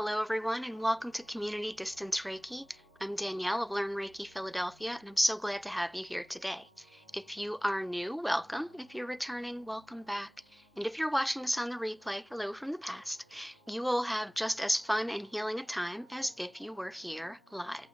Hello everyone and welcome to Community Distance Reiki. I'm Danielle of Learn Reiki Philadelphia and I'm so glad to have you here today. If you are new, welcome. If you're returning, welcome back. And if you're watching this on the replay, hello from the past. You will have just as fun and healing a time as if you were here live.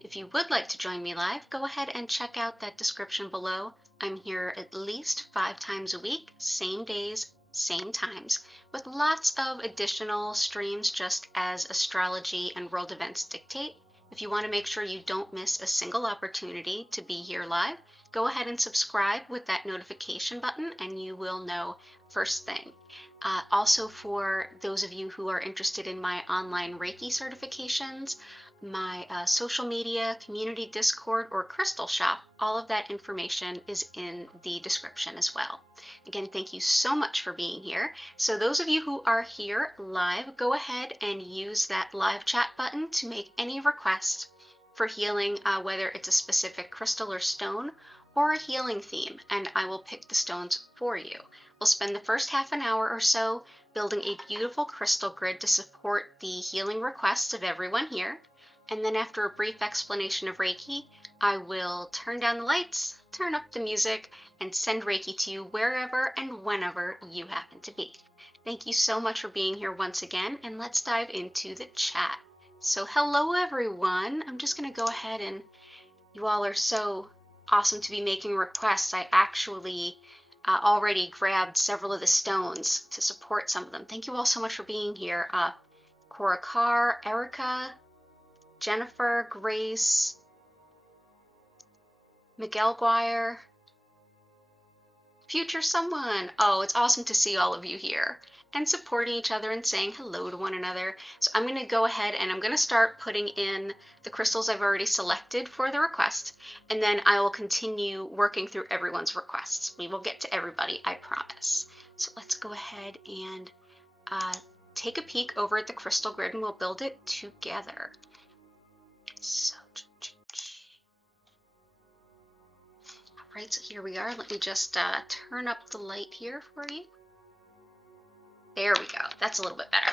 If you would like to join me live, go ahead and check out that description below. I'm here at least 5 times a week, same days, same times, with lots of additional streams just as astrology and world events dictate. If you want to make sure you don't miss a single opportunity to be here live, go ahead and subscribe with that notification button and you will know first thing. Also, for those of you who are interested in my online Reiki certifications, my social media, community Discord, or crystal shop, all of that information is in the description as well. Again, thank you so much for being here. So those of you who are here live, go ahead and use that live chat button to make any requests for healing, whether it's a specific crystal or stone or a healing theme, and I will pick the stones for you. We'll spend the first half an hour or so building a beautiful crystal grid to support the healing requests of everyone here. And then after a brief explanation of Reiki, I will turn down the lights, turn up the music, and send Reiki to you wherever and whenever you happen to be. Thank you so much for being here once again, and let's dive into the chat. So hello everyone. I'm just going to go ahead and you all are so awesome to be making requests. I actually already grabbed several of the stones to support some of them. Thank you all so much for being here. Cora Carr, Erica, Jennifer, Grace, Miguel Guire, future someone. Oh, it's awesome to see all of you here and supporting each other and saying hello to one another. So I'm going to go ahead and I'm going to start putting in the crystals I've already selected for the request, and then I will continue working through everyone's requests. We will get to everybody, I promise. So let's go ahead and take a peek over at the crystal grid and we'll build it together. So, all right, so here we are. Let me just turn up the light here for you. There we go. That's a little bit better.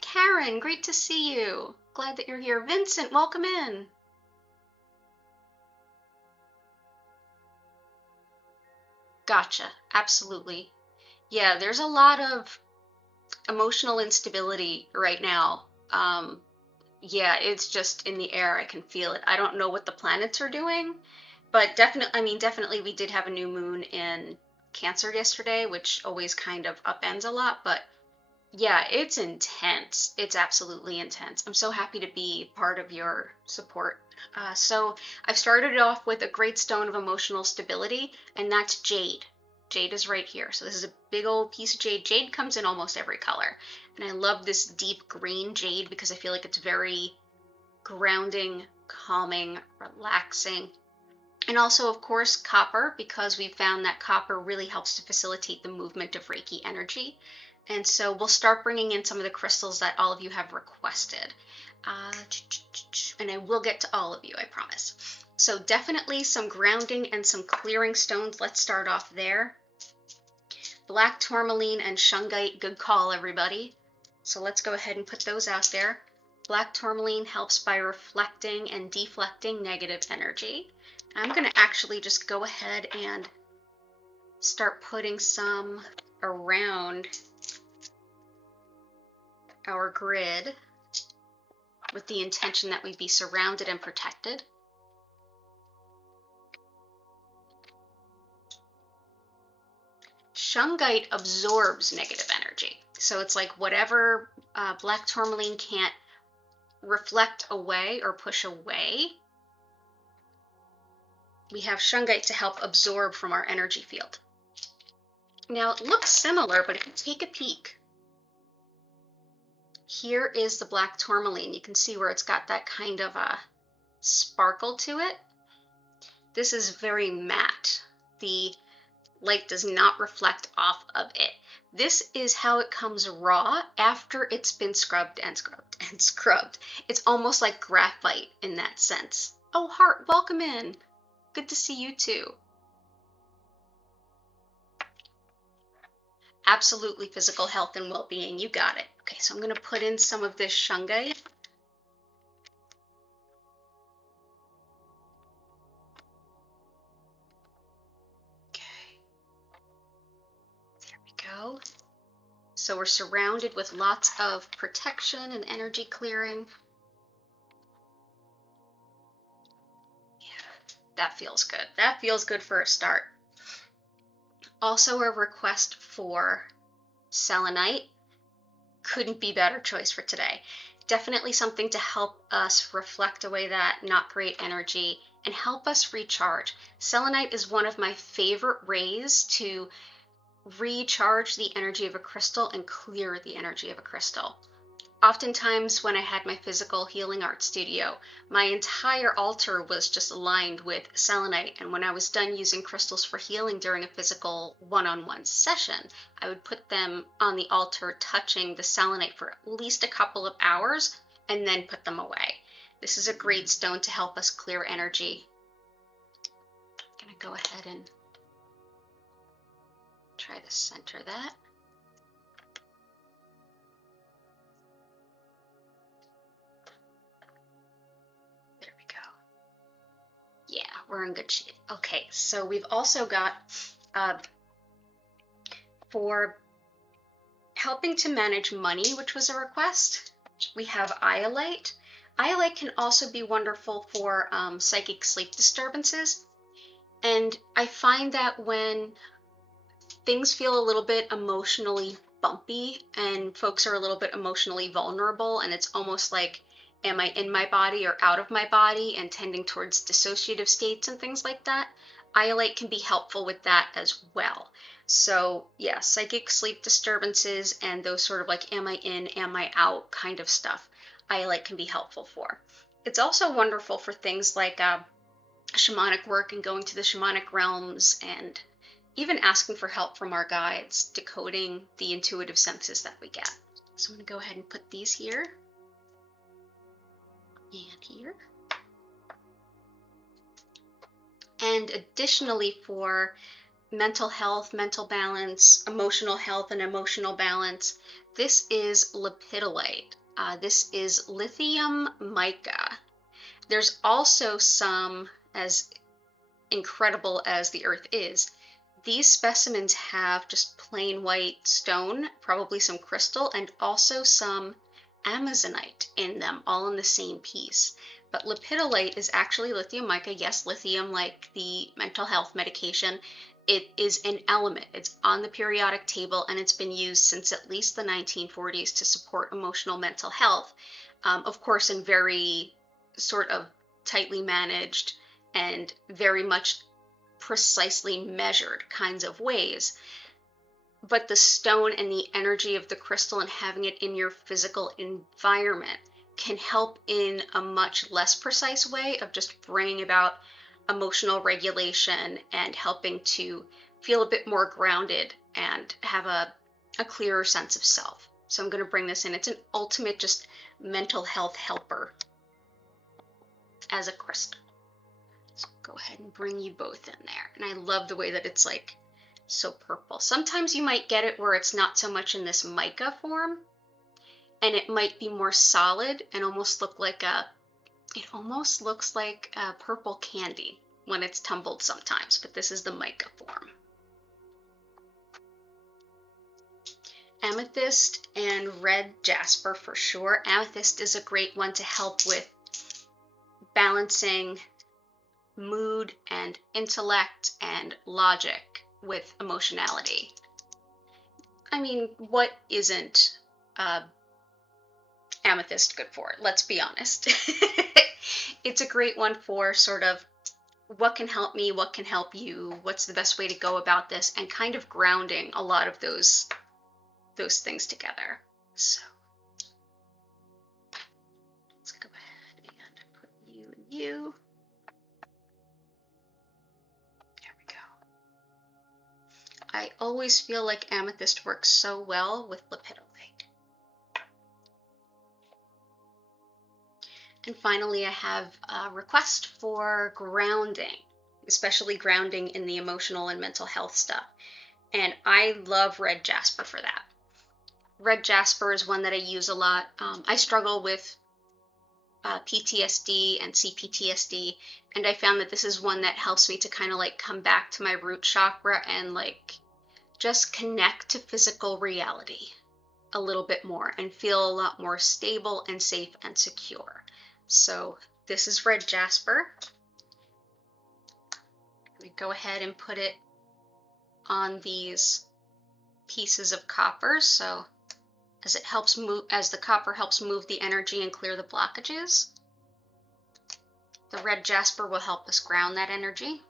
Karen, great to see you. Glad that you're here. Vincent, welcome in. Gotcha. Absolutely. Yeah, there's a lot of emotional instability right now. Yeah, it's just in the air. I can feel it. I don't know what the planets are doing, but definitely we did have a new moon in Cancer yesterday, which always kind of upends a lot, but yeah, it's intense. It's absolutely intense. I'm so happy to be part of your support. So I've started off with a great stone of emotional stability, and that's Jade. Jade is right here. So this is a big old piece of jade. Jade comes in almost every color. And I love this deep green jade because I feel like it's very grounding, calming, relaxing. And also, of course, copper, because we've found that copper really helps to facilitate the movement of Reiki energy. And so we'll start bringing in some of the crystals that all of you have requested. And I will get to all of you, I promise. So definitely some grounding and some clearing stones. Let's start off there. Black tourmaline and shungite, good call, everybody. So let's go ahead and put those out there. Black tourmaline helps by reflecting and deflecting negative energy. I'm going to actually just go ahead and start putting some around our grid with the intention that we be surrounded and protected. Shungite absorbs negative energy. So it's like whatever black tourmaline can't reflect away or push away, we have shungite to help absorb from our energy field. Now it looks similar, but if you take a peek, here is the black tourmaline. You can see where it's got that kind of a sparkle to it. This is very matte. The light does not reflect off of it. This is how it comes raw after it's been scrubbed and scrubbed and scrubbed. It's almost like graphite in that sense. Oh, Heart, welcome in. Good to see you too. Absolutely physical health and well-being. You got it. Okay, so I'm going to put in some of this shungite. Okay, there we go. So we're surrounded with lots of protection and energy clearing. Yeah, that feels good. That feels good for a start. Also a request for selenite. Couldn't be better choice for today. Definitely something to help us reflect away that not great energy and help us recharge. Selenite is one of my favorite ways to recharge the energy of a crystal and clear the energy of a crystal. Oftentimes when I had my physical healing art studio, my entire altar was just lined with selenite, and when I was done using crystals for healing during a physical one-on-one session, I would put them on the altar touching the selenite for at least a couple of hours and then put them away. This is a great stone to help us clear energy. I'm going to go ahead and try to center that. Yeah, we're in good shape. Okay, so we've also got for helping to manage money, which was a request, we have iolite. Iolite can also be wonderful for psychic sleep disturbances. And I find that when things feel a little bit emotionally bumpy and folks are a little bit emotionally vulnerable, and it's almost like, am I in my body or out of my body, and tending towards dissociative states and things like that, iolite can be helpful with that as well. So yeah, psychic sleep disturbances and those sort of like, am I in, am I out kind of stuff, iolite can be helpful for. It's also wonderful for things like shamanic work and going to the shamanic realms, and even asking for help from our guides, decoding the intuitive senses that we get. So I'm going to go ahead and put these here and here. And additionally, for mental health, mental balance, emotional health, and emotional balance, this is lepidolite. This is lithium mica. There's also some, as incredible as the earth is, these specimens have just plain white stone, probably some crystal, and also some amazonite in them, all in the same piece. But lepidolite is actually lithium mica. Yes, lithium, like the mental health medication, it is an element. It's on the periodic table, and it's been used since at least the 1940s to support emotional mental health. Of course, in very sort of tightly managed and very much precisely measured kinds of ways. But the stone and the energy of the crystal and having it in your physical environment can help in a much less precise way of just bringing about emotional regulation and helping to feel a bit more grounded and have a clearer sense of self. So I'm going to bring this in. It's an ultimate just mental health helper as a crystal. So go ahead and bring you both in there. And I love the way that it's like so purple. Sometimes you might get it where it's not so much in this mica form, and it might be more solid and almost look like it almost looks like a purple candy when it's tumbled sometimes, but this is the mica form. Amethyst and red jasper for sure. Amethyst is a great one to help with balancing mood and intellect and logic with emotionality. I mean, what isn't amethyst good for? Let's be honest. It's a great one for sort of what can help me, what can help you, what's the best way to go about this, and kind of grounding a lot of those things together. So let's go ahead and put you and you. I always feel like amethyst works so well with lepidolite. And finally, I have a request for grounding, especially grounding in the emotional and mental health stuff. And I love red jasper for that. Red jasper is one that I use a lot. I struggle with PTSD and CPTSD, and I found that this is one that helps me to kind of like come back to my root chakra and like just connect to physical reality a little bit more and feel a lot more stable and safe and secure. So this is red jasper. We go ahead and put it on these pieces of copper, so as it helps move, as the copper helps move the energy and clear the blockages, the red jasper will help us ground that energy.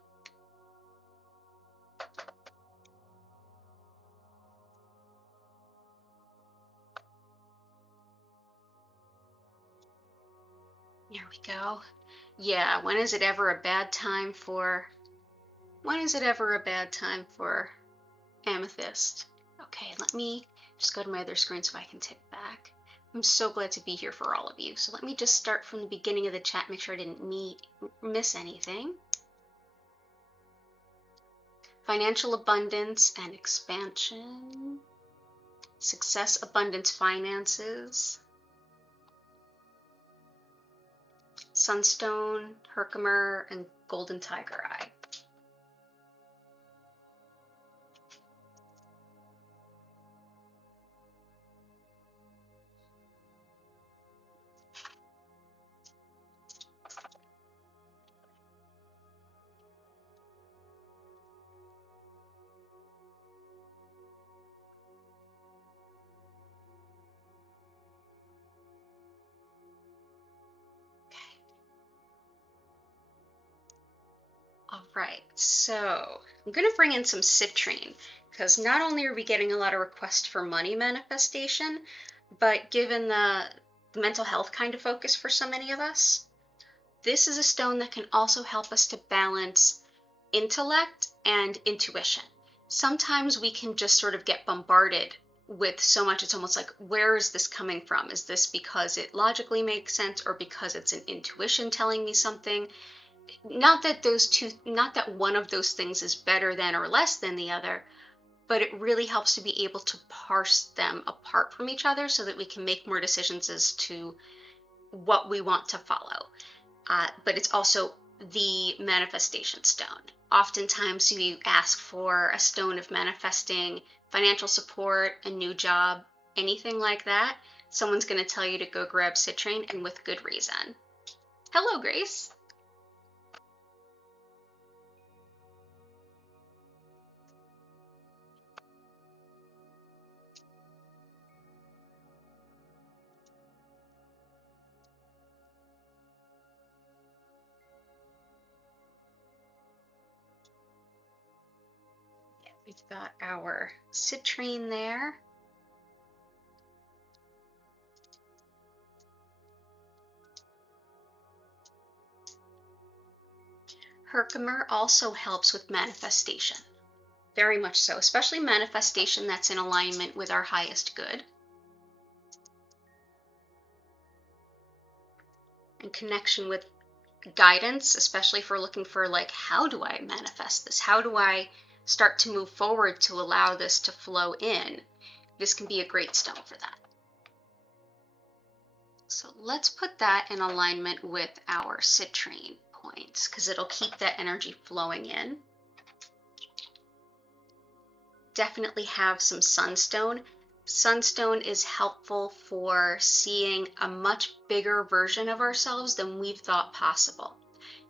There we go. Yeah, when is it ever a bad time for amethyst? Okay, let me just go to my other screen so I can tick back. I'm so glad to be here for all of you. So let me just start from the beginning of the chat, make sure I didn't miss anything. Financial abundance and expansion. Success, abundance, finances. Sunstone, herkimer, and golden tiger eye. All right, so I'm going to bring in some citrine because not only are we getting a lot of requests for money manifestation, but given the mental health kind of focus for so many of us, this is a stone that can also help us to balance intellect and intuition. Sometimes we can just sort of get bombarded with so much, it's almost like, where is this coming from? Is this because it logically makes sense or because it's an intuition telling me something? Not that one of those things is better than or less than the other, but it really helps to be able to parse them apart from each other so that we can make more decisions as to what we want to follow. But it's also the manifestation stone. Oftentimes you ask for a stone of manifesting financial support, a new job, anything like that. Someone's going to tell you to go grab citrine, and with good reason. Hello, Grace. We've got our citrine there. Herkimer also helps with manifestation, very much so, especially manifestation that's in alignment with our highest good. And connection with guidance, especially if we're looking for like, how do I manifest this? How do I start to move forward to allow this to flow in? This can be a great stone for that. So let's put that in alignment with our citrine points because it'll keep that energy flowing in. Definitely have some sunstone. Sunstone is helpful for seeing a much bigger version of ourselves than we've thought possible.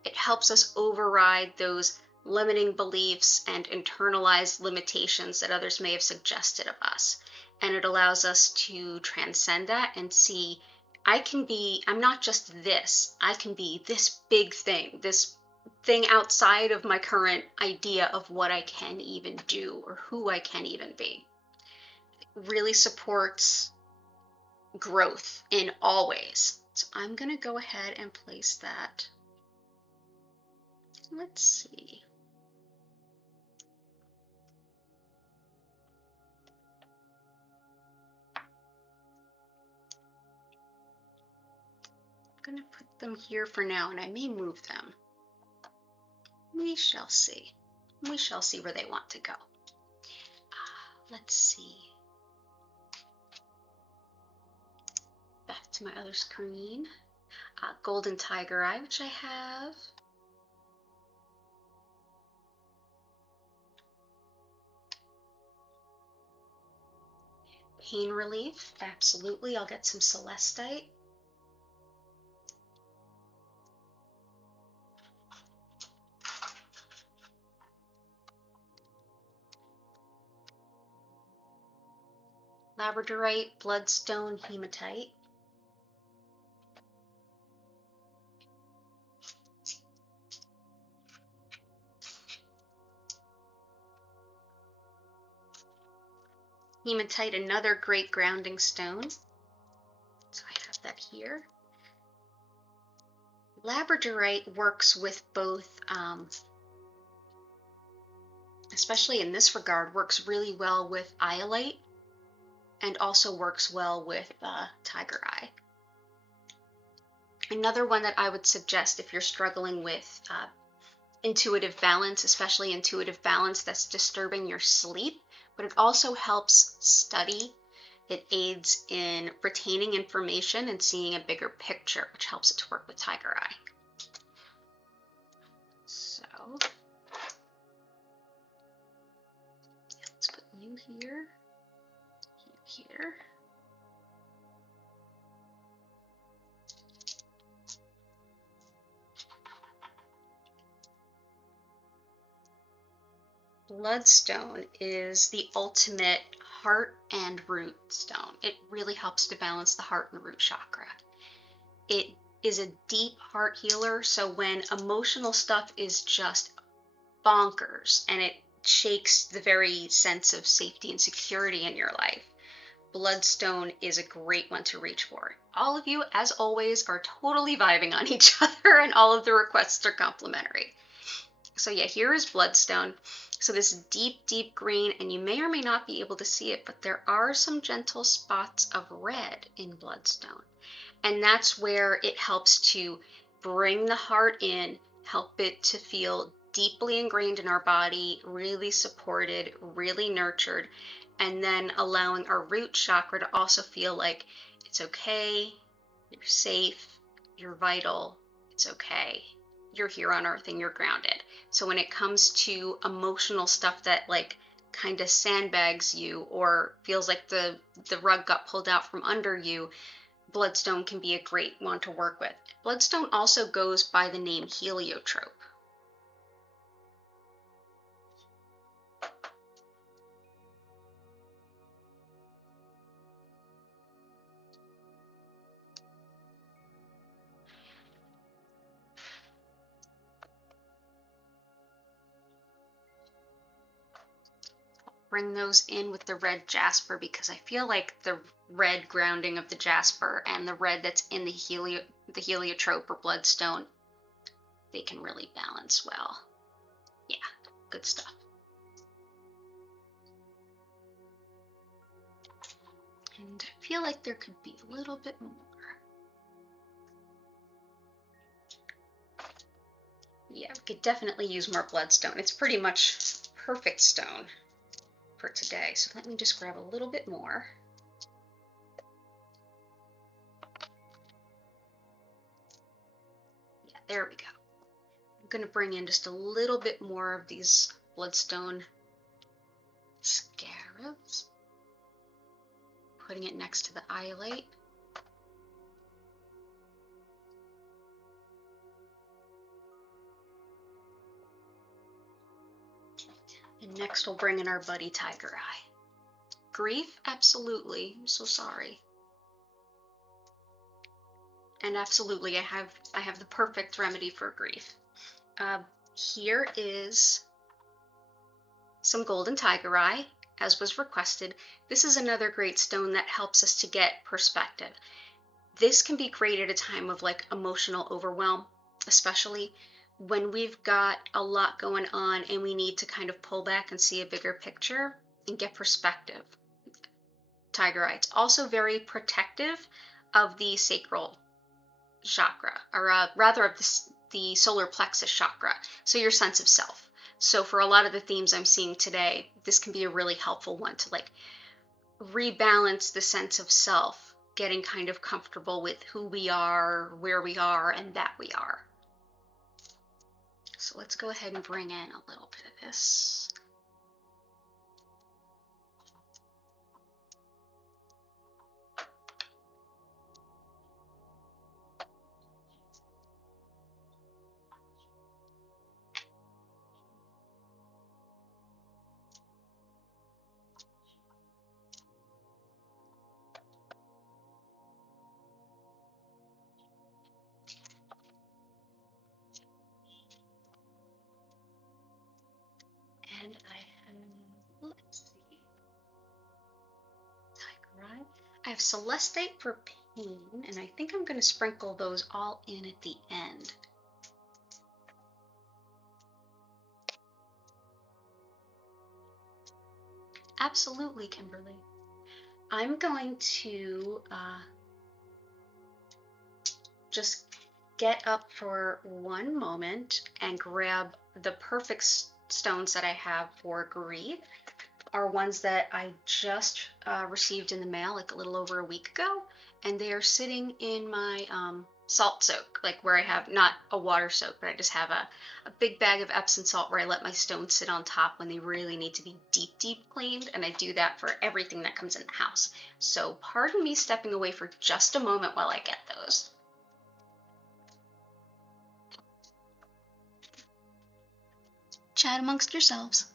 It helps us override those limiting beliefs and internalized limitations that others may have suggested of us. And it allows us to transcend that and see, I'm not just this, I can be this big thing, this thing outside of my current idea of what I can even do or who I can even be. It really supports growth in all ways. So I'm going to go ahead and place that. Let's see. I'm going to put them here for now, and I may move them. We shall see. We shall see where they want to go. Let's see. to my other screen. Golden tiger eye, which I have. Pain relief, absolutely. I'll get some celestite. Labradorite, bloodstone, hematite. Hematite, another great grounding stone. So I have that here. Labradorite works with both, especially in this regard, works really well with iolite and also works well with tiger eye. Another one that I would suggest if you're struggling with intuitive balance, especially intuitive balance that's disturbing your sleep, but it also helps study. It aids in retaining information and seeing a bigger picture, which helps it to work with tiger eye. So let's put you here, you here. Bloodstone is the ultimate heart and root stone. It really helps to balance the heart and root chakra. It is a deep heart healer, so when emotional stuff is just bonkers and it shakes the very sense of safety and security in your life, Bloodstone is a great one to reach for. All of you, as always, are totally vibing on each other, and all of the requests are complimentary. So yeah, here is Bloodstone. So this deep, deep green, and you may or may not be able to see it, but there are some gentle spots of red in Bloodstone. And that's where it helps to bring the heart in, help it to feel deeply ingrained in our body, really supported, really nurtured, and then allowing our root chakra to also feel like it's okay, you're safe, you're vital, it's okay, you're here on earth and you're grounded. So when it comes to emotional stuff that like kind of sandbags you or feels like the rug got pulled out from under you, Bloodstone can be a great one to work with. Bloodstone also goes by the name heliotrope. Bring those in with the red jasper because I feel like the red grounding of the jasper and the red that's in the heliotrope or bloodstone, they can really balance well. Yeah, good stuff. And I feel like there could be a little bit more. Yeah, we could definitely use more bloodstone. It's pretty much perfect stone for today. So let me just grab a little bit more. Yeah, there we go. I'm going to bring in just a little bit more of these bloodstone scarabs. Putting it next to the iolite. And next we'll bring in our buddy tiger eye. Grief? Absolutely. I'm so sorry. And absolutely, I have the perfect remedy for grief. Here is some golden tiger eye, as was requested. This is another great stone that helps us to get perspective. This can be great at a time of like emotional overwhelm, especially when we've got a lot going on and we need to kind of pull back and see a bigger picture and get perspective. Tiger eye. It's also very protective of the sacral chakra, or rather of the solar plexus chakra, so your sense of self. So for a lot of the themes I'm seeing today, this can be a really helpful one to like rebalance the sense of self getting kind of comfortable with who we are, where we are, and that we are. So let's go ahead and bring in a little bit of this. And I have, let's see, Tigerite. I have celestite for pain, and I think I'm going to sprinkle those all in at the end. Absolutely, Kimberly. I'm going to just get up for one moment and grab the perfect stones that I have for grief. Are ones that I just received in the mail like a little over a week ago, and they are sitting in my salt soak, like where I have not a water soak, but I just have a big bag of Epsom salt where I let my stones sit on top when they really need to be deep cleaned, and I do that for everything that comes in the house. So pardon me stepping away for just a moment while I get those. Chat amongst yourselves.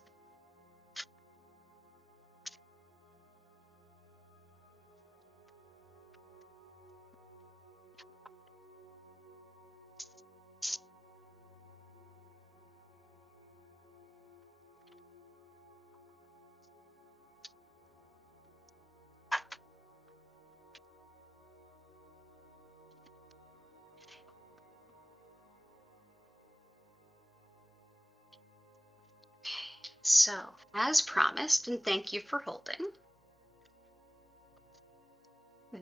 So, as promised, and thank you for holding,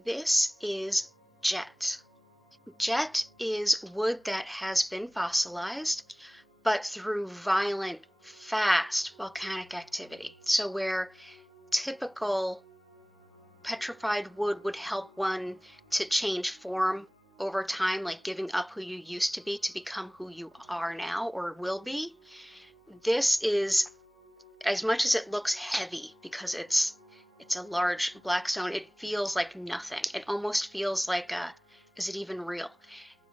this is jet. Jet is wood that has been fossilized, but through violent, fast volcanic activity. So where typical petrified wood would help one to change form over time, like giving up who you used to be to become who you are now or will be, this is, as much as it looks heavy because it's a large black stone, it feels like nothing. It almost feels like is it even real?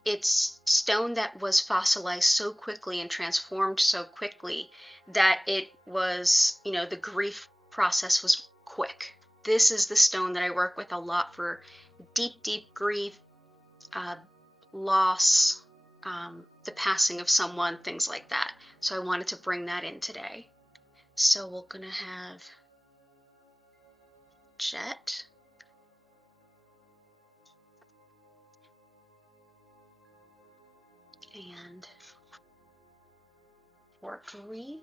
It's stone that was fossilized so quickly and transformed so quickly that it was, the grief process was quick. This is the stone that I work with a lot for deep grief, loss, the passing of someone, things like that. So I wanted to bring that in today. So we're gonna have jet. And for grief,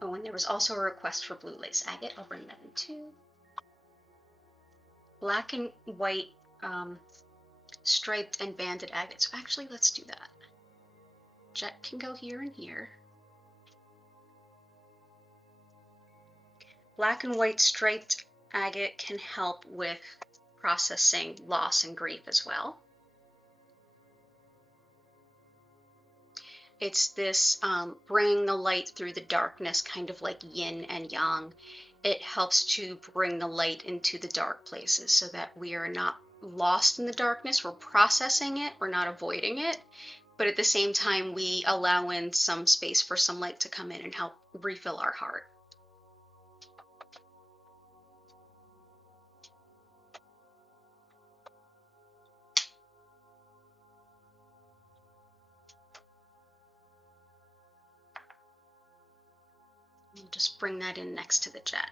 oh, and there was also a request for blue lace agate. I'll bring that in too. Black and white striped and banded agate. So actually, let's do that. Jet can go here and here. Black and white striped agate can help with processing loss and grief as well. It's this bringing the light through the darkness, kind of like yin and yang. It helps to bring the light into the dark places so that we are not lost in the darkness. We're processing it, we're not avoiding it, but at the same time we allow in some space for some light to come in and help refill our heart. We'll just bring that in next to the jet.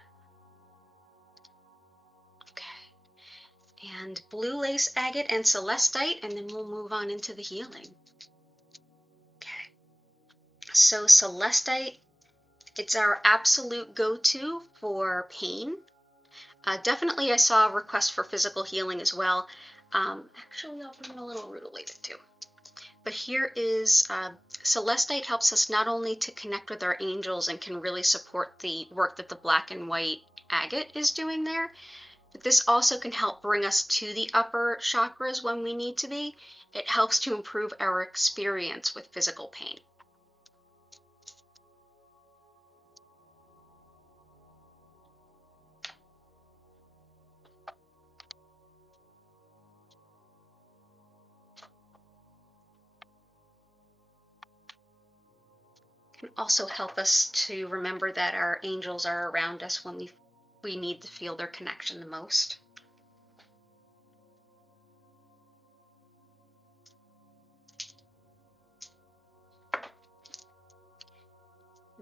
Okay. And blue lace agate and celestite, and then we'll move on into the healing. Okay. So celestite, it's our absolute go-to for pain. Definitely I saw a request for physical healing as well. Actually, I'll bring in a little rutilated too. But here is celestite helps us not only to connect with our angels and can really support the work that the black and white agate is doing there, but this also can help bring us to the upper chakras when we need to be. It helps to improve our experience with physical pain. It can also help us to remember that our angels are around us when we need to feel their connection the most.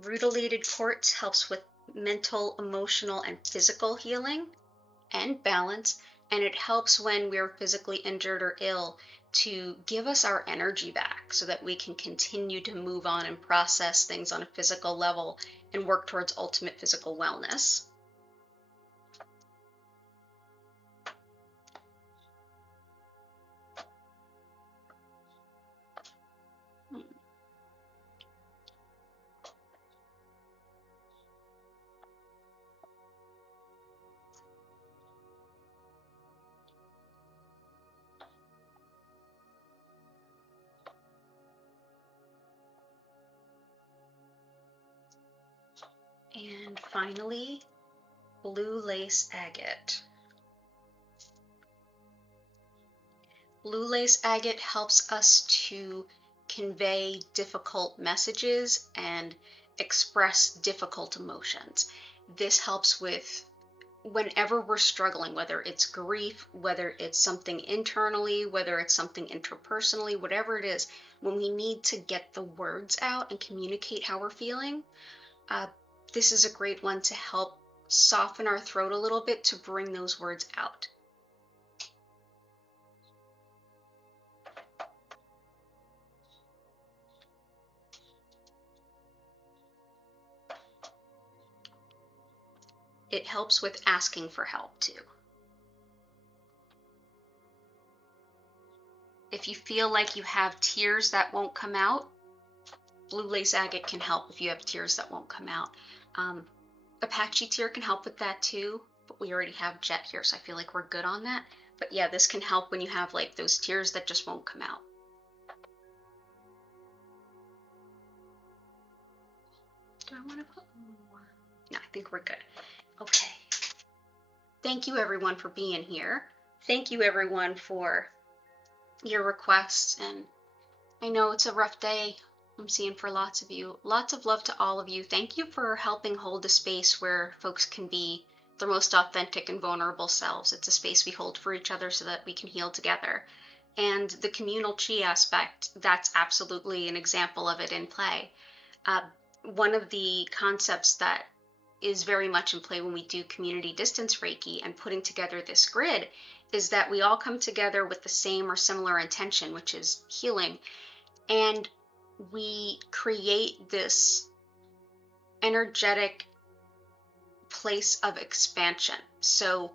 Rutilated quartz helps with mental, emotional, and physical healing and balance, and it helps when we're physically injured or ill to give us our energy back so that we can continue to move on and process things on a physical level and work towards ultimate physical wellness. And finally, blue lace agate. Blue lace agate helps us to convey difficult messages and express difficult emotions. This helps with whenever we're struggling, whether it's grief, whether it's something internally, whether it's something interpersonally, whatever it is, when we need to get the words out and communicate how we're feeling, this is a great one to help soften our throat a little bit to bring those words out. It helps with asking for help too. If you feel like you have tears that won't come out, blue lace agate can help if you have tears that won't come out. Apache tear can help with that too, but we already have jet here, so I feel like we're good on that. But yeah, this can help when you have like those tears that just won't come out. Do I want to put more? No, I think we're good. Okay. Thank you everyone for being here. Thank you everyone for your requests, and I know it's a rough day. I'm seeing for lots of you. Lots of love to all of you. Thank you for helping hold a space where folks can be their most authentic and vulnerable selves. It's a space we hold for each other so that we can heal together. And the communal chi aspect, that's absolutely an example of it in play. One of the concepts that is very much in play when we do community distance Reiki and putting together this grid is that we all come together with the same or similar intention, which is healing. And we create this energetic place of expansion. So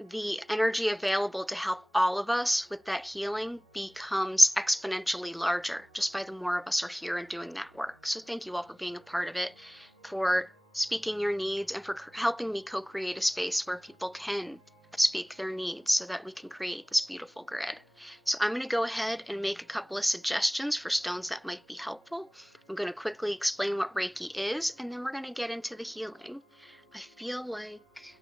the energy available to help all of us with that healing becomes exponentially larger just by the more of us are here and doing that work. So thank you all for being a part of it, for speaking your needs, and for helping me co-create a space where people can speak their needs so that we can create this beautiful grid. So I'm going to go ahead and make a couple of suggestions for stones that might be helpful. I'm going to quickly explain what Reiki is, and then we're going to get into the healing. I feel like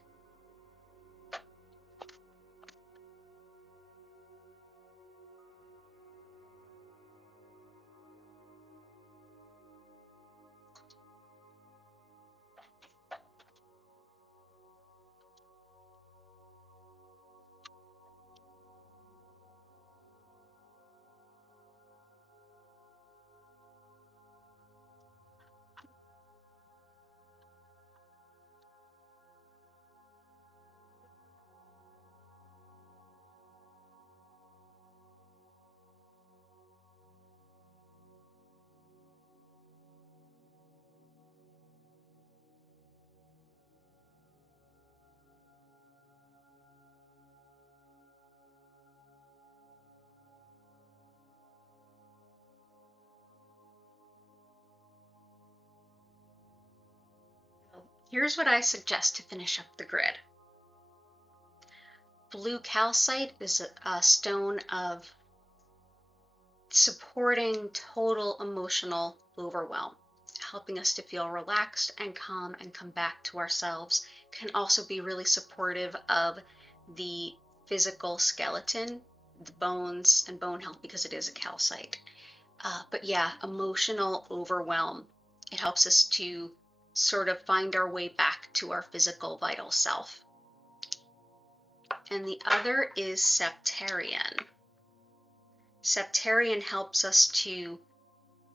Here's what I suggest to finish up the grid. Blue calcite is a stone of supporting total emotional overwhelm, helping us to feel relaxed and calm and come back to ourselves. Can also be really supportive of the physical skeleton, the bones and bone health, because it is a calcite. But yeah, emotional overwhelm. It helps us to sort of find our way back to our physical vital self. And the other is septarian. Septarian helps us to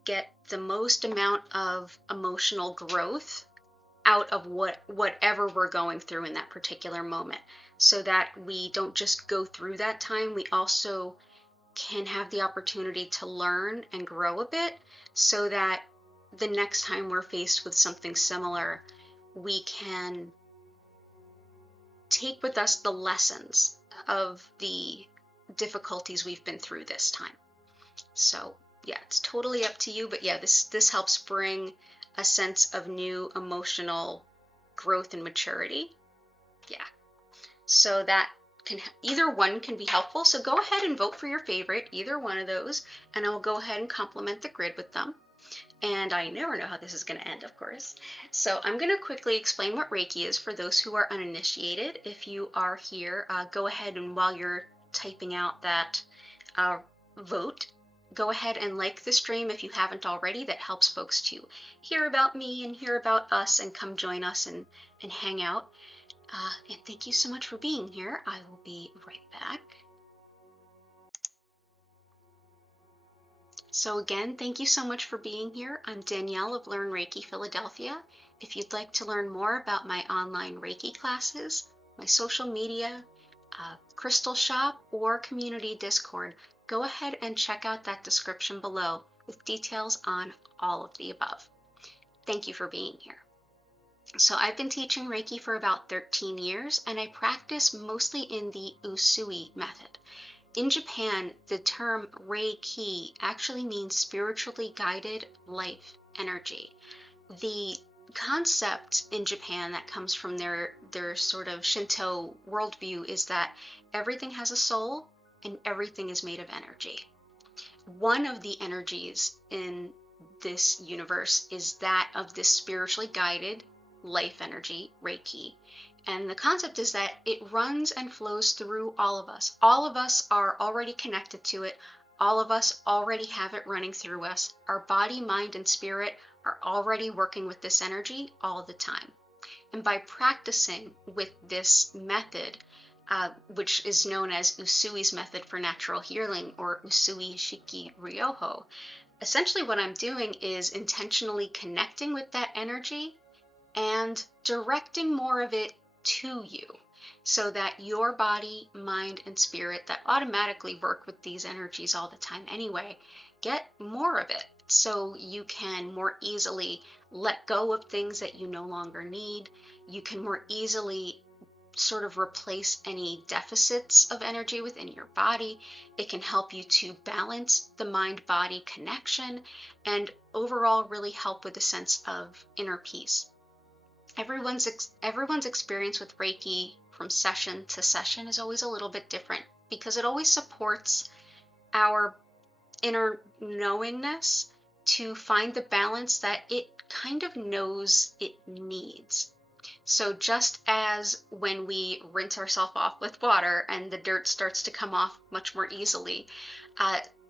get the most amount of emotional growth out of whatever we're going through in that particular moment, so that we don't just go through that time, we also can have the opportunity to learn and grow a bit, so that the next time we're faced with something similar, we can take with us the lessons of the difficulties we've been through this time. So yeah, it's totally up to you, but yeah, this helps bring a sense of new emotional growth and maturity. Yeah, so that either one can be helpful. So go ahead and vote for your favorite, either one of those, and I will go ahead and complement the grid with them. And I never know how this is going to end, of course. So I'm going to quickly explain what Reiki is for those who are uninitiated. If you are here, go ahead and while you're typing out that vote, go ahead and like the stream if you haven't already. That helps folks to hear about me and hear about us and come join us and hang out. And thank you so much for being here. I will be right back. So again, thank you so much for being here. I'm Danielle of Learn Reiki Philadelphia. If you'd like to learn more about my online Reiki classes, my social media, crystal shop, or community Discord, go ahead and check out that description below with details on all of the above. Thank you for being here. So I've been teaching Reiki for about 13 years, and I practice mostly in the Usui method. In Japan, the term Reiki actually means spiritually guided life energy. The concept in Japan that comes from their sort of Shinto worldview is that everything has a soul and everything is made of energy. One of the energies in this universe is that of this spiritually guided life energy, Reiki. And the concept is that it runs and flows through all of us. All of us are already connected to it. All of us already have it running through us. Our body, mind, and spirit are already working with this energy all the time. And by practicing with this method, which is known as Usui's method for natural healing, or Usui Shiki Ryoho, essentially what I'm doing is intentionally connecting with that energy and directing more of it to you, so that your body, mind, and spirit that automatically work with these energies all the time anyway, get more of it, so you can more easily let go of things that you no longer need. You can more easily sort of replace any deficits of energy within your body. It can help you to balance the mind-body connection and overall really help with a sense of inner peace. Everyone's experience with Reiki from session to session is always a little bit different, because it always supports our inner knowingness to find the balance that it kind of knows it needs. So just as when we rinse ourselves off with water and the dirt starts to come off much more easily,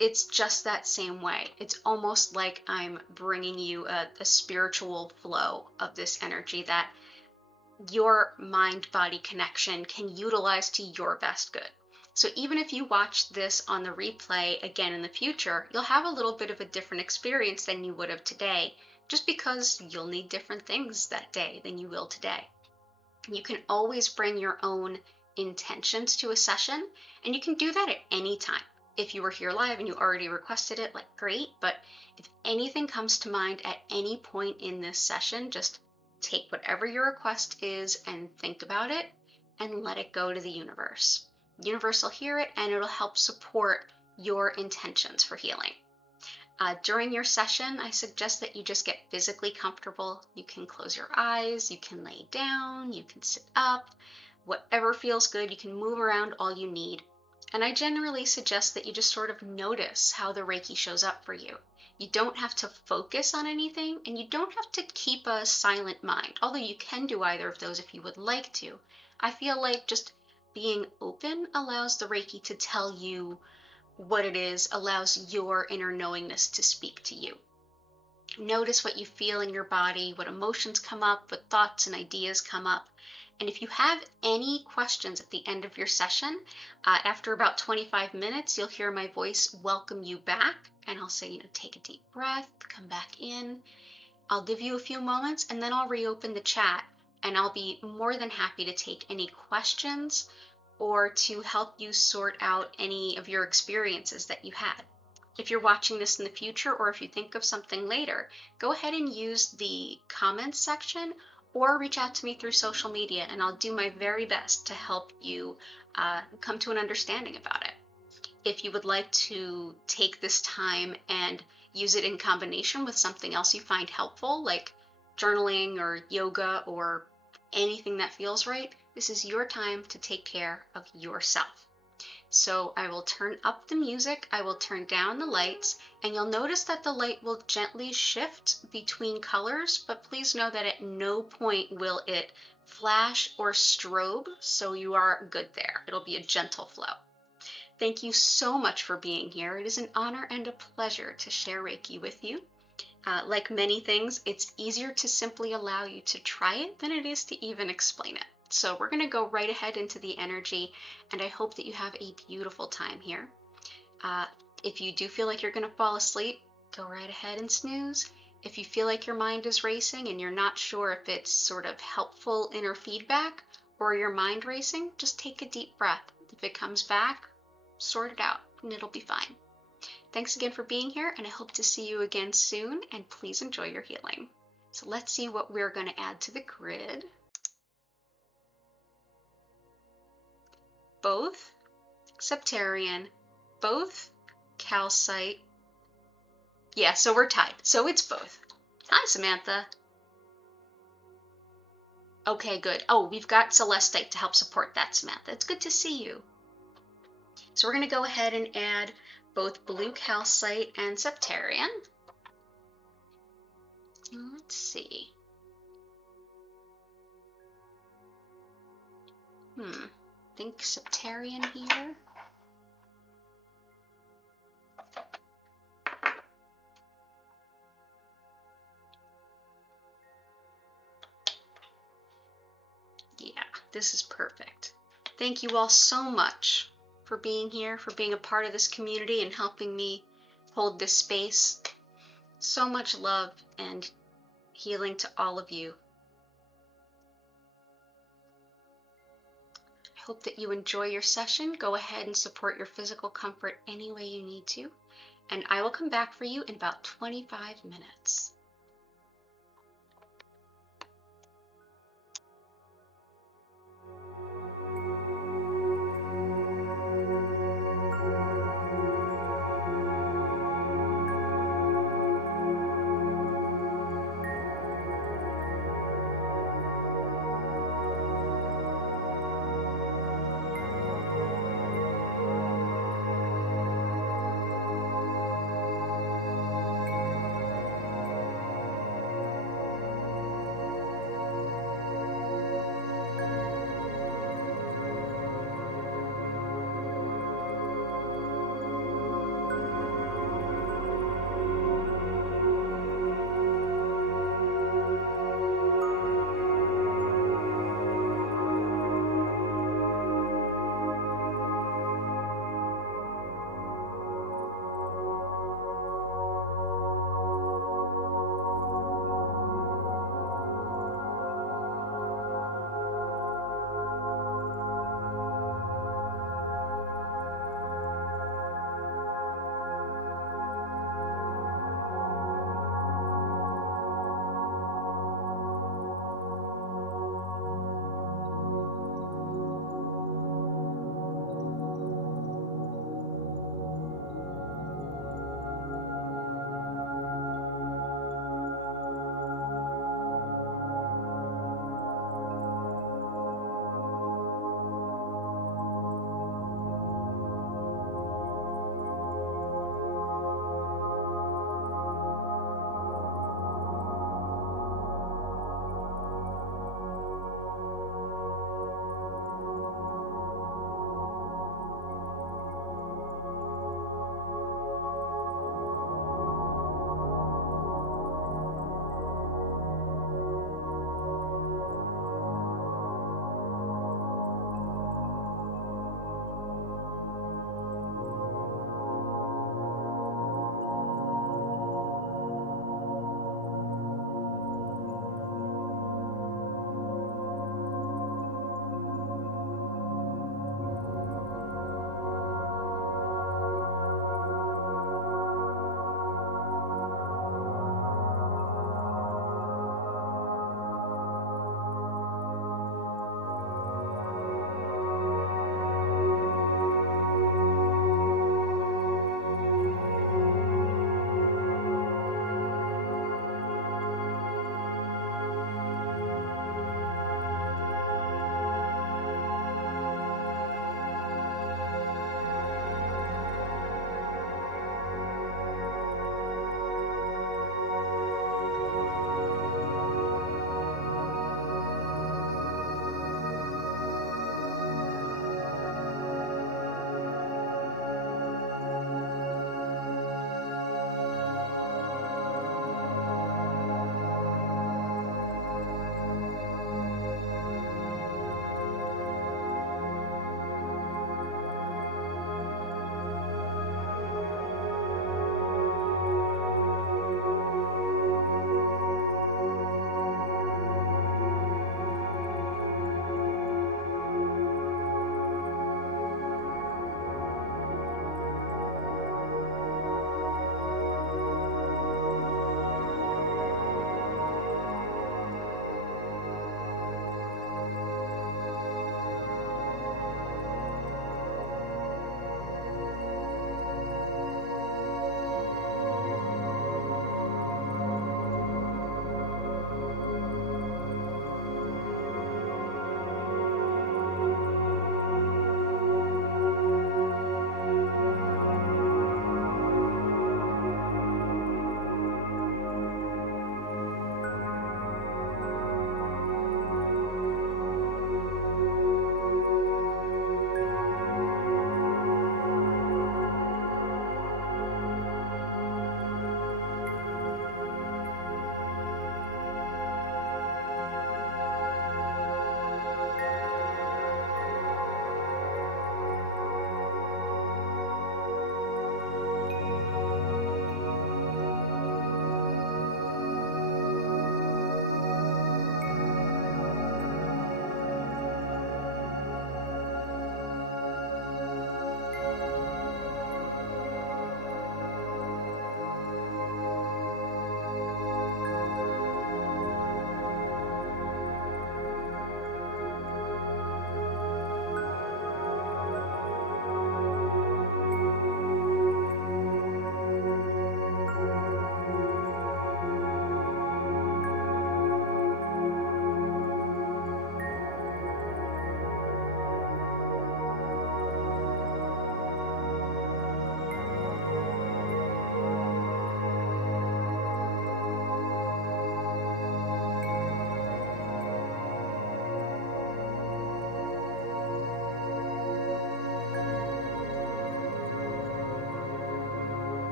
it's just that same way. It's almost like I'm bringing you a spiritual flow of this energy that your mind-body connection can utilize to your best good. So even if you watch this on the replay again in the future, you'll have a little bit of a different experience than you would have today, just because you'll need different things that day than you will today. You can always bring your own intentions to a session, and you can do that at any time. If you were here live and you already requested it, like great, but if anything comes to mind at any point in this session, just take whatever your request is and think about it and let it go to the universe. The universe will hear it and it'll help support your intentions for healing. During your session, I suggest that you just get physically comfortable. You can close your eyes, you can lay down, you can sit up, whatever feels good. You can move around all you need. And I generally suggest that you just sort of notice how the Reiki shows up for you. You don't have to focus on anything, and you don't have to keep a silent mind, although you can do either of those if you would like to. I feel like just being open allows the Reiki to tell you what it is, allows your inner knowingness to speak to you. Notice what you feel in your body, what emotions come up, what thoughts and ideas come up. And if you have any questions at the end of your session, after about 25 minutes, you'll hear my voice welcome you back. And I'll say, take a deep breath, come back in. I'll give you a few moments and then I'll reopen the chat, and I'll be more than happy to take any questions or to help you sort out any of your experiences that you had. If you're watching this in the future, or if you think of something later, go ahead and use the comments section or reach out to me through social media, and I'll do my very best to help you come to an understanding about it. If you would like to take this time and use it in combination with something else you find helpful, like journaling or yoga or anything that feels right, this is your time to take care of yourself. So I will turn up the music, I will turn down the lights, and you'll notice that the light will gently shift between colors, but please know that at no point will it flash or strobe, so you are good there. It'll be a gentle flow. Thank you so much for being here. It is an honor and a pleasure to share Reiki with you. Like many things, it's easier to simply allow you to try it than it is to even explain it. So we're going to go right ahead into the energy, and I hope that you have a beautiful time here. If you do feel like you're going to fall asleep, go right ahead and snooze. If you feel like your mind is racing and you're not sure if it's sort of helpful inner feedback or your mind racing, just take a deep breath. If it comes back, sort it out and it'll be fine. Thanks again for being here, and I hope to see you again soon, and please enjoy your healing. So let's see what we're going to add to the grid. Both septarian, both calcite. Yeah, so we're tied. So it's both. Hi, Samantha. Okay, good. Oh, we've got celestite to help support that, Samantha. It's good to see you. So we're going to go ahead and add both blue calcite and septarian. Let's see. Think septarian here. Yeah, this is perfect. Thank you all so much for being here, for being a part of this community and helping me hold this space. So much love and healing to all of you. I hope that you enjoy your session. Go ahead and support your physical comfort any way you need to, and I will come back for you in about 25 minutes.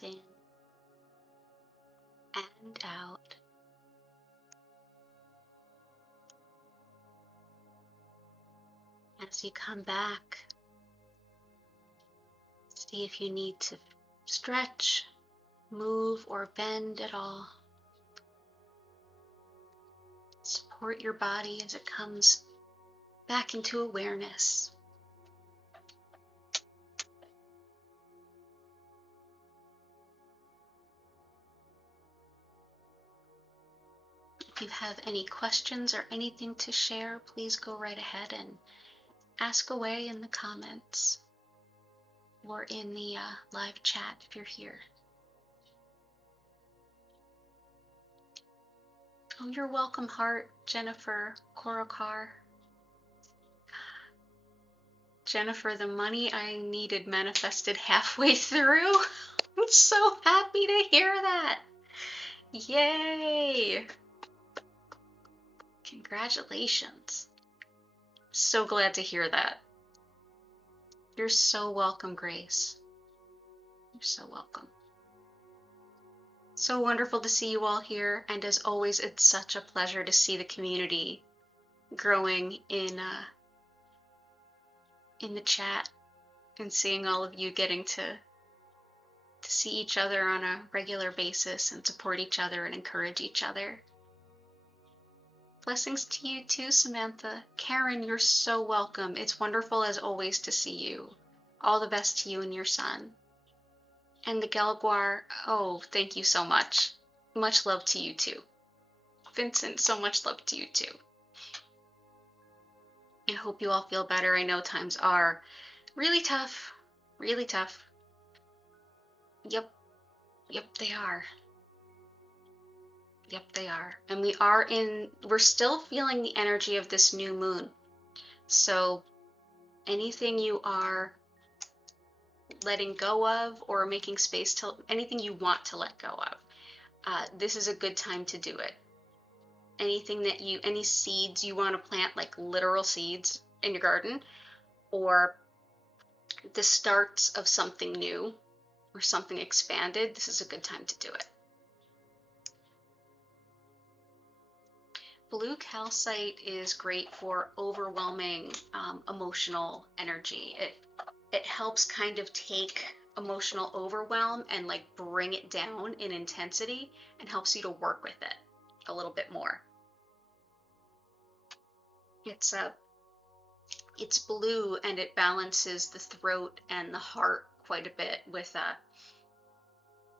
breath in and out. As you come back, see if you need to stretch, move, or bend at all. Support your body as it comes back into awareness. If you have any questions or anything to share, please go right ahead and ask away in the comments or in the live chat if you're here. Oh, you're welcome, Heart, Jennifer, Korokar. Jennifer, the money I needed manifested halfway through. I'm so happy to hear that. Yay! Congratulations. So glad to hear that. You're so welcome, Grace. You're so welcome. So wonderful to see you all here, and as always, it's such a pleasure to see the community growing in the chat and seeing all of you getting to see each other on a regular basis and support each other and encourage each other. Blessings to you too, Samantha. Karen, you're so welcome. It's wonderful as always to see you. All the best to you and your son. And the Gelguar, oh, thank you so much. Much love to you too. Vincent, so much love to you too. I hope you all feel better. I know times are really tough, really tough. Yep, they are. Yep, they are. And we're still feeling the energy of this new moon. So anything you are letting go of or making space to, anything you want to let go of, this is a good time to do it. Any seeds you want to plant, like literal seeds in your garden, or the starts of something new or something expanded, this is a good time to do it. Blue calcite is great for overwhelming emotional energy. It helps kind of take emotional overwhelm and like bring it down in intensity and helps you to work with it a little bit more. It's blue and it balances the throat and the heart quite a bit with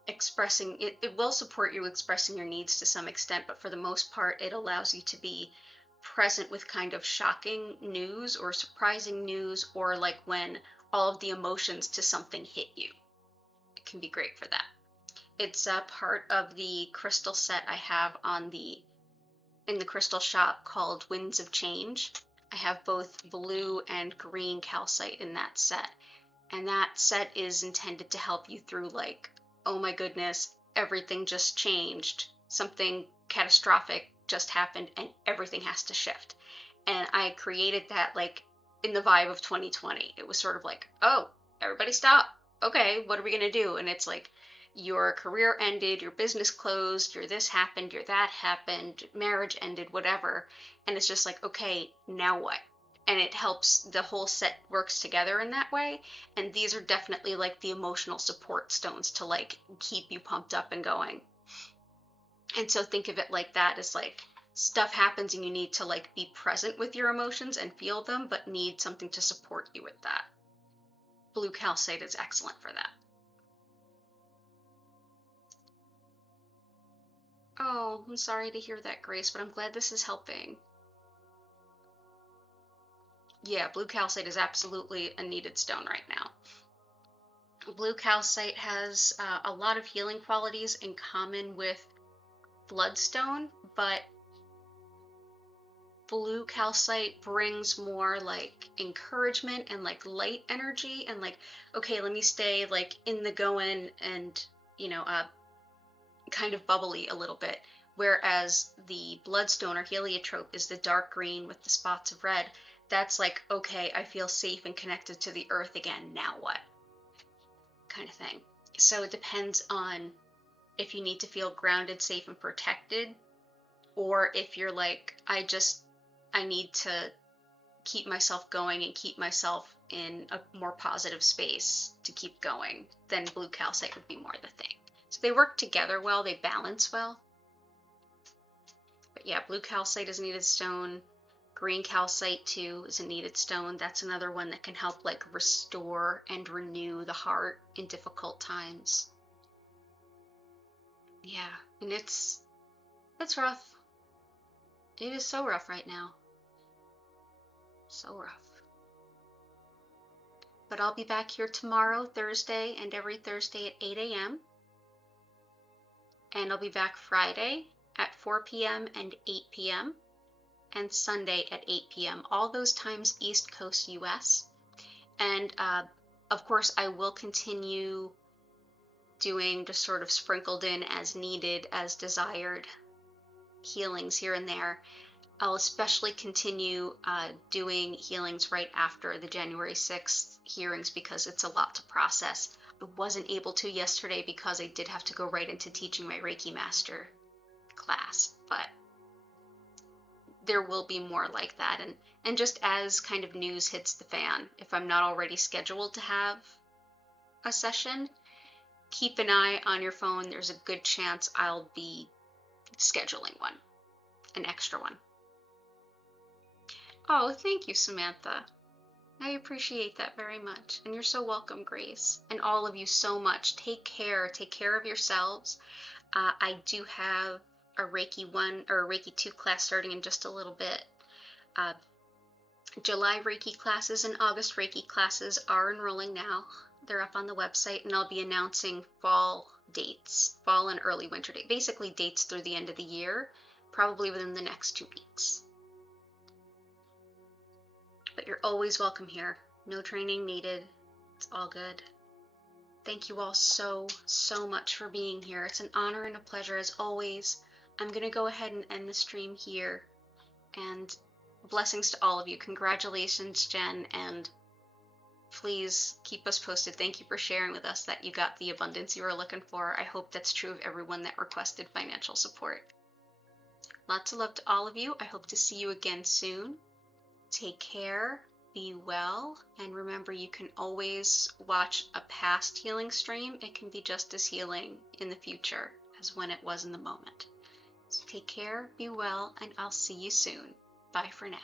expressing it. It will support you expressing your needs to some extent, but for the most part it allows you to be present with kind of shocking news or surprising news, or like when all of the emotions to something hit you. It can be great for that. It's a part of the crystal set I have in the crystal shop called Winds of Change. I have both blue and green calcite in that set, and that set is intended to help you through like, oh my goodness, everything just changed, something catastrophic just happened and everything has to shift. And I created that like in the vibe of 2020. It was sort of like, oh, everybody stop. Okay, what are we gonna do? And it's like, your career ended, your business closed, your this happened, your that happened, marriage ended, whatever. And it's just like, okay, now what? And it helps, the whole set works together in that way. And these are definitely like the emotional support stones to like keep you pumped up and going. And so think of it like that, as like stuff happens and you need to like be present with your emotions and feel them, but need something to support you with that. Blue calcite is excellent for that. Oh, I'm sorry to hear that, Grace, but I'm glad this is helping. Yeah, blue calcite is absolutely a needed stone right now. Blue calcite has a lot of healing qualities in common with bloodstone, but blue calcite brings more like encouragement and like light energy and like, okay, let me stay like in the going and, you know, kind of bubbly a little bit. Whereas the bloodstone or heliotrope is the dark green with the spots of red. That's like, okay, I feel safe and connected to the earth again, now what? Kind of thing. So it depends on if you need to feel grounded, safe, and protected, or if you're like, I need to keep myself going and keep myself in a more positive space to keep going, then blue calcite would be more the thing. So they work together well, they balance well. But yeah, blue calcite is a needed stone. Green calcite too is a needed stone. That's another one that can help like restore and renew the heart in difficult times. Yeah, and it's rough. It is so rough right now. So rough. But I'll be back here tomorrow, Thursday, and every Thursday at 8 a.m. And I'll be back Friday at 4 p.m. and 8 p.m. and Sunday at 8 p.m. All those times East Coast US. And of course, I will continue doing just sort of sprinkled in as needed, as desired healings here and there. I'll especially continue doing healings right after the January 6th hearings because it's a lot to process. I wasn't able to yesterday because I did have to go right into teaching my Reiki Master class, but there will be more like that. And just as kind of news hits the fan, if I'm not already scheduled to have a session, keep an eye on your phone. There's a good chance I'll be scheduling one, an extra one. Oh, thank you, Samantha. I appreciate that very much. And you're so welcome, Grace. And all of you so much. Take care. Take care of yourselves. I do have a Reiki 1 or a Reiki 2 class starting in just a little bit. July Reiki classes and August Reiki classes are enrolling now. They're up on the website, and I'll be announcing fall dates, fall and early winter dates, basically dates through the end of the year, probably within the next 2 weeks. But you're always welcome here. No training needed. It's all good. Thank you all so much for being here. It's an honor and a pleasure as always. I'm going to go ahead and end the stream here. And blessings to all of you. Congratulations, Jen, and please keep us posted. Thank you for sharing with us that you got the abundance you were looking for. I hope that's true of everyone that requested financial support. Lots of love to all of you. I hope to see you again soon. Take care, be well, and remember you can always watch a past healing stream. It can be just as healing in the future as when it was in the moment. So take care, be well, and I'll see you soon. Bye for now.